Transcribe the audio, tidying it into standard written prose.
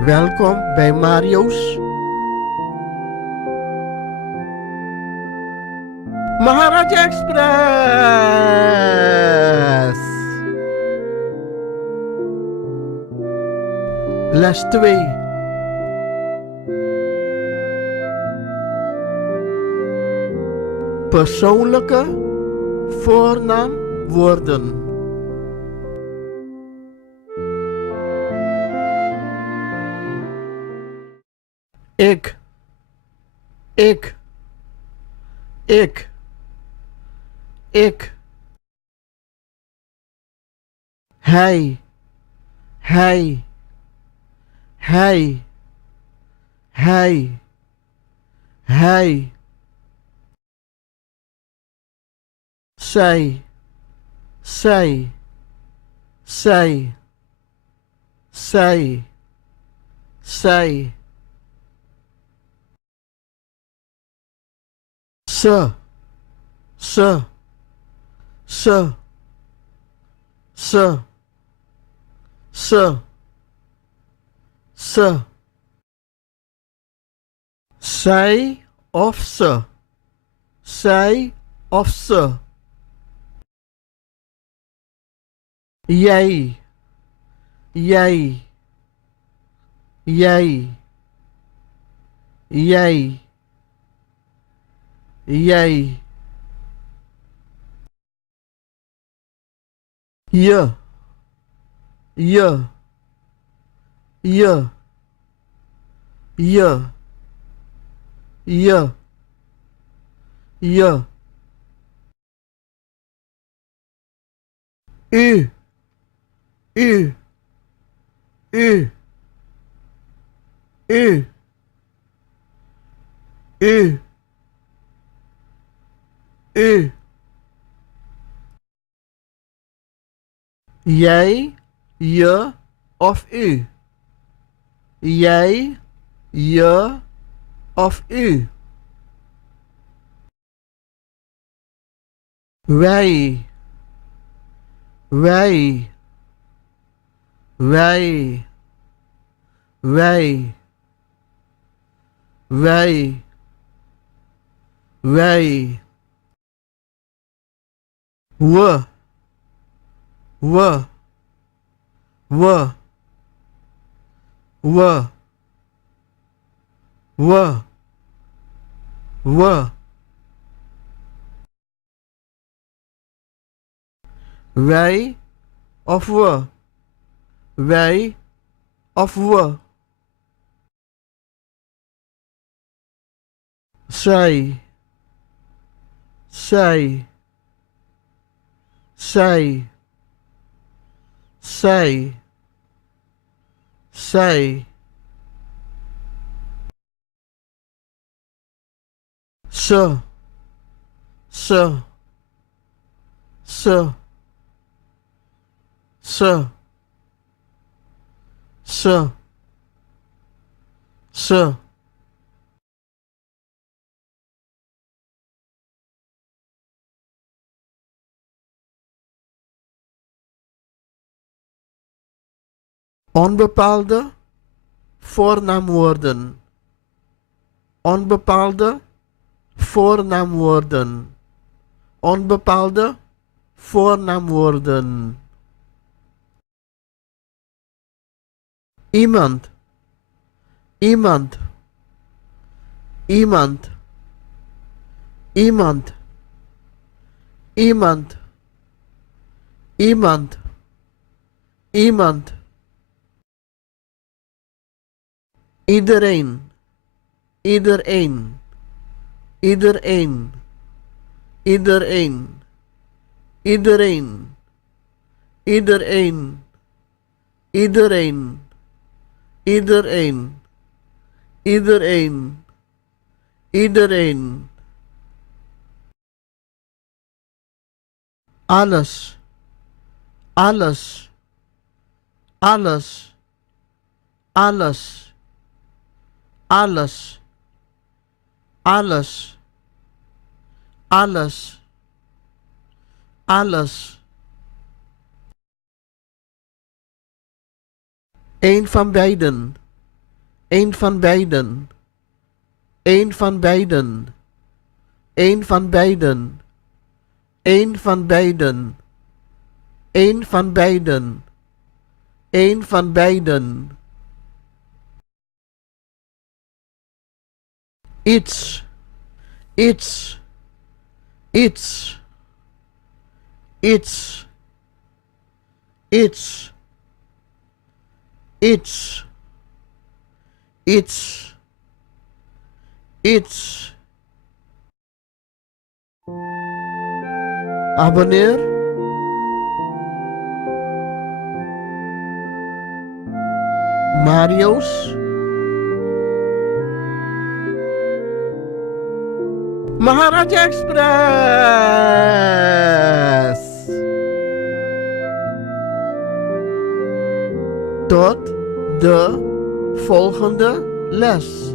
Welkom bij Mario's MaharajaXpress. Les 2. Persoonlijke voornaamwoorden. Ik, ik, ik, ik. Hij, hij, hij, hij, hij. Zij, zij, zij, zij, zij. Ze, ze, ze, ze, ze, ze. Zij of ze, zij of ze. Jij, jij, jij, jij, jij. Je, je, je, je, je, je. U, u, u, u, u, u. Jij, je of u. Jij, je of u. Wij, wij, wij, wij, wij, wij. We, we, we, we, we, we. Wij of we. Wij of we. Zij, zij, zij, zij, zij. Ze, ze, ze, ze, ze, ze. Onbepaalde voornaamwoorden. Onbepaalde voornaamwoorden. Onbepaalde voornaamwoorden. Iemand, iemand, iemand, iemand, iemand, iemand, iemand. Iedereen, iedereen, iedereen, iedereen, iedereen, iedereen, iedereen, iedereen, iedereen, iedereen. Alles, alles, alles, alles, alles, alles, alles, alles. Een van beiden. Een van beiden. Een van beiden. Een van beiden. Een van beiden. Een van beiden. Een van beiden. Iets. Iets. Iets. Iets. Iets. Iets. Iets. Iets. Abonneer. Mario's MaharajaXpress. Tot de volgende les.